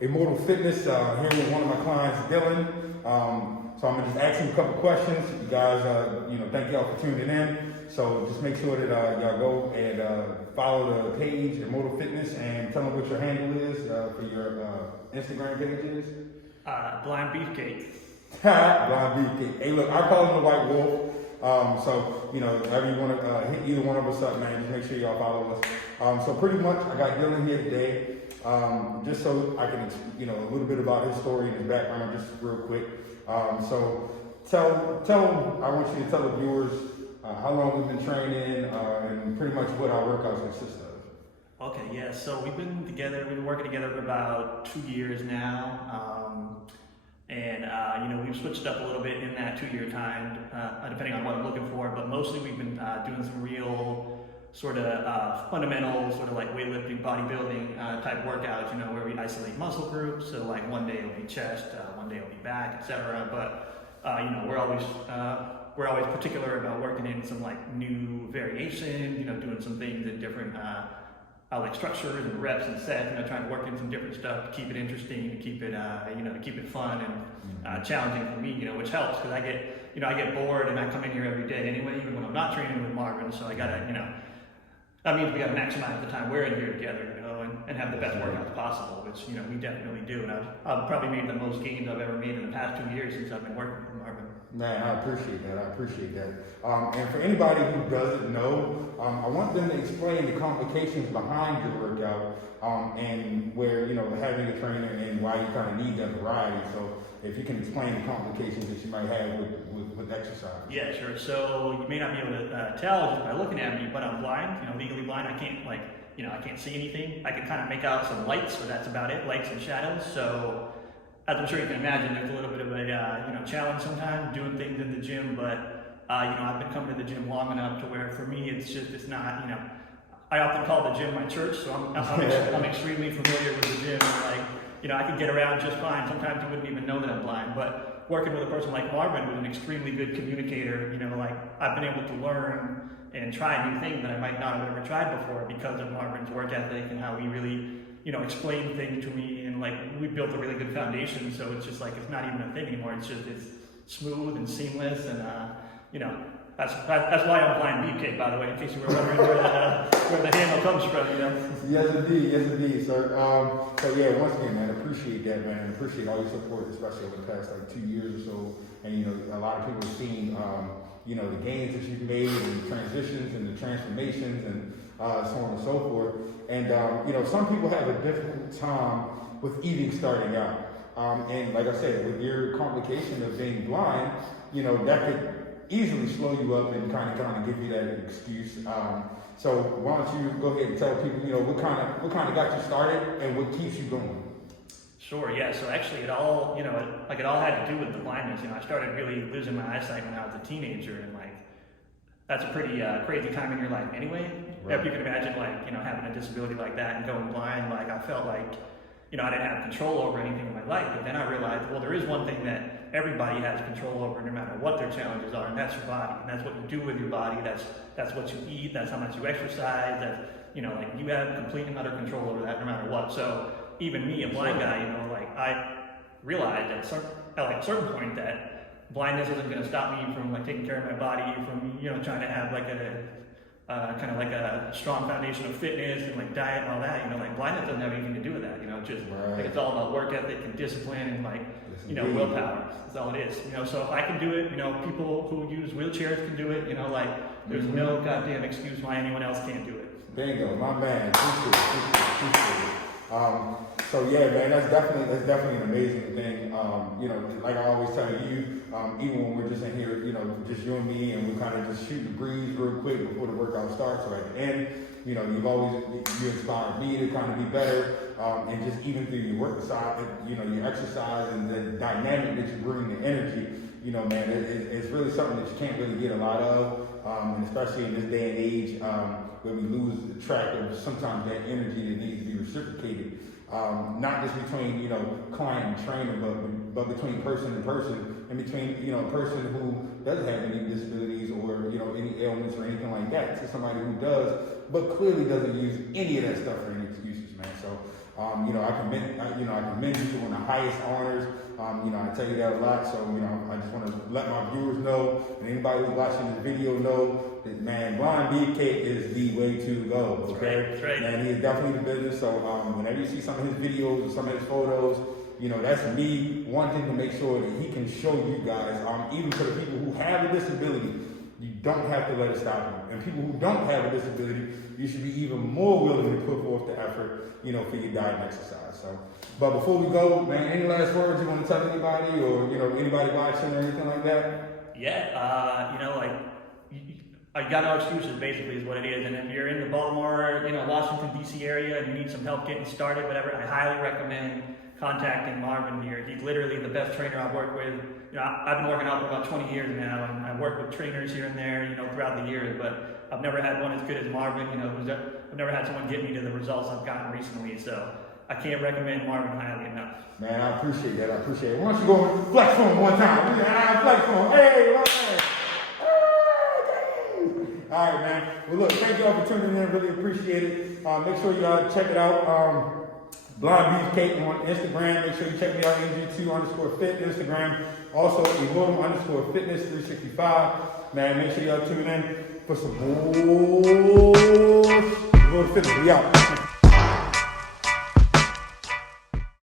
Immortal Fitness, here with one of my clients, Dylan. So I'm gonna just ask him a couple questions. You guys, thank y'all for tuning in. So just make sure that y'all go and follow the page, Immortal Fitness, and tell them what your handle is for your Instagram pages. Blind Beefcake. Blind Beefcake. Hey, look, I call him the White Wolf. Whenever you want to hit either one of us up, man, just make sure y'all follow us. So pretty much, I got Dylan here today, just so I can, a little bit about his story and his background, just real quick. So tell them, I want you to tell the viewers how long we've been training and pretty much what our workouts consist of. Okay, yeah, so we've been working together for about 2 years now. We've switched up a little bit in that 2-year time, depending on what I'm looking for, but mostly we've been doing some real sort of fundamental, sort of like weightlifting, bodybuilding type workouts, where we isolate muscle groups. So like one day it'll be chest, one day it'll be back, etc. But we're always particular about working in some like new variation, doing some things in different like structures and reps and sets, trying to work in some different stuff to keep it interesting, to keep it, to keep it fun and challenging for me, which helps because I get bored and I come in here every day anyway, even when I'm not training with Marvin. So I gotta, that means we gotta maximize the time we're in here together, and have the best workouts possible, which, we definitely do. And I've probably made the most gains I've ever made in the past 2 years since I've been working with Marvin. Man, I appreciate that. And for anybody who doesn't know, I want them to explain the complications behind your workout and where, having a trainer and why you kind of need that variety. So if you can explain the complications that you might have with exercise. Yeah, sure. So you may not be able to tell just by looking at me, but I'm blind, legally blind. I can't I can't see anything. I can kind of make out some lights, but that's about it, lights and shadows. So as I'm sure you can imagine, there's a little bit of a challenge sometimes doing things in the gym, but I've been coming to the gym long enough to where for me it's not I often call the gym my church, so I'm extremely familiar with the gym. I can get around just fine. Sometimes you wouldn't even know that I'm blind, but working with a person like Marvin, who's an extremely good communicator, I've been able to learn and try new things that I might not have ever tried before because of Marvin's work ethic and how he really explain things to me, and we built a really good foundation, so it's just it's not even a thing anymore. It's smooth and seamless, and that's why I'm Blind Beefcake, by the way, in case you were wondering where the handle comes from. Yes indeed, sir. So yeah, once again, man, appreciate that, man. Appreciate all your support, especially over the past 2 years or so, and a lot of people have seen the gains that you've made and the transitions and the transformations and so on and so forth. And, some people have a difficult time with eating starting out. And like I said, with your complication of being blind, that could easily slow you up and kind of give you that excuse. So why don't you go ahead and tell people, what kind of got you started and what keeps you going? Sure, yeah. So actually it all, it all had to do with the blindness. I started really losing my eyesight when I was a teenager, and that's a pretty crazy time in your life anyway. Right. If you can imagine having a disability like that and going blind, I felt I didn't have control over anything in my life. But then I realized, well, there is one thing that everybody has control over no matter what their challenges are, and that's your body. And that's what you do with your body. That's what you eat. That's how much you exercise. That, you have complete and utter control over that no matter what. So even me, a blind guy, I realized at a certain point that blindness isn't going to stop me from taking care of my body, from trying to have a strong foundation of fitness and diet and all that. Blindness doesn't have anything to do with that. Just right. It's all about work ethic and discipline and willpower. That's all it is. So if I can do it, people who use wheelchairs can do it. There's no goddamn excuse why anyone else can't do it. Bingo, my man. Appreciate it. So yeah, man, that's definitely an amazing thing. Like I always tell you, even when we're just in here, just you and me, and we kind of just shoot the breeze real quick before the workout starts. So at the end, you inspired me to kind of be better, and just even through your work side, your exercise and the dynamic that you bring, the energy. Man, it's really something that you can't really get a lot of, and especially in this day and age where we lose track of sometimes that energy that needs to be reciprocated. Not just between client and trainer, but between person and person, and between a person who doesn't have any disabilities or any ailments or anything like that, to somebody who does, but clearly doesn't use any of that stuff for any excuses. man. So, you know, I commend you on the highest honors. You know, I tell you that a lot. So, you know, I just want to let my viewers know, and anybody who's watching this video know that, man, Blind Beefcake is the way to go. Okay, That's right. And he is definitely the business. So, whenever you see some of his videos or some of his photos, you know, that's me wanting to make sure that he can show you guys, even for the people who have a disability, you don't have to let it stop you. And people who don't have a disability, you should be even more willing to put forth the effort, you know, for your diet and exercise. So, but before we go, man, any last words you want to tell anybody, or, you know, anybody watching or anything like that? Yeah, you know, like, I got no excuses, basically, is what it is. And if you're in the Baltimore, you know, Washington, D.C. area, and you need some help getting started, whatever, I highly recommend contacting Marvin here. He's literally the best trainer I've worked with. You know, I've been working out for about 20 years now, and I work with trainers here and there, you know, throughout the years, but I've never had one as good as Marvin. You know, I've never had someone get me to the results I've gotten recently, so I can't recommend Marvin highly enough. Man, I appreciate that. I appreciate it. Why don't you go and flex for him one time? Yeah, flex for him. Hey, all right, man. Well, look, thank y'all for tuning in. Really appreciate it. Make sure y'all check it out. Blind Beefcake on Instagram. Make sure you check me out, NG2_fit Instagram. Also, Immortal_fitness365. Man, make sure y'all tune in for some more Fitness. We out.